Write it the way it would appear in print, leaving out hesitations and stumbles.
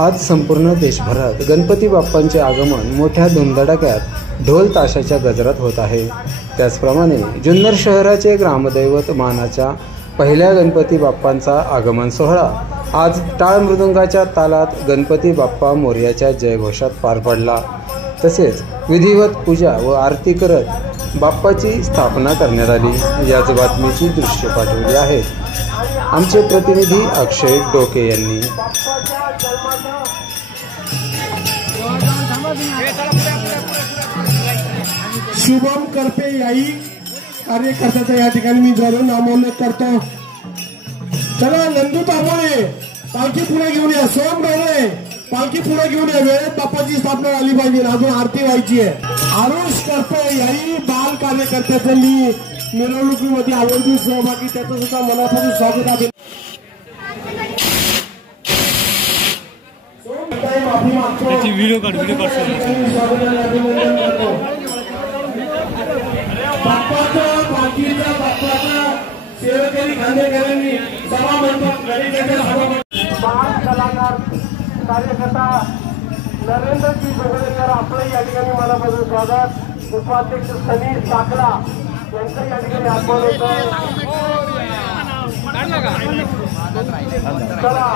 आज संपूर्ण देशभरात गणपती बाप्पांचे आगमन मोठ्या धुमधडाक्यात ढोल ताशाच्या गजरात होत आहे। त्याचप्रमाणे जुन्नर शहराचे ग्रामदैवत मानाच्या पहिल्या गणपती बाप्पांचा आगमन सोहळा आज टाळ मृदुंगाच्या तालात गणपती बाप्पा मोरयाच्या जयघोषात पार पडला। तसेच विधिवत पूजा व आरती करत बाप्पाची स्थापना करण्यात आली। याच बातमीची दृश्य पाठवली आहेत आमचे प्रतिनिधी अक्षय डोके यांनी। शुभम करपे याही कार्यकर्त्याचा या ठिकाणी मी जरूर नामोल्लेख करतो। चला नंदू तांबोळे पालखी पुढे घेऊन या, सोम डोळे पालखी पुढे घेऊन या, वेळेत बाप्पाची स्थापना झाली पाहिजे, अजून आरती व्हायची आहे। आरुष करपे याही बाल कार्यकर्त्याचं मी मिरवणुकीमध्ये आवर्जून सहभागी, त्याचं सुद्धा मनापासून स्वागत आहे। व्हिडिओ काढ बाप्पाचं पालखीचा बाप्पाचा सेवेकरी खांदेकरांनी सभा मंडप बाल कलाकार कार्यकर्ता नरेंद्रजी जोगळेकर आपलं या ठिकाणी मनापासून स्वागत। उपाध्यक्ष सनी साखला यांचं या ठिकाणी आगमन होतं। चला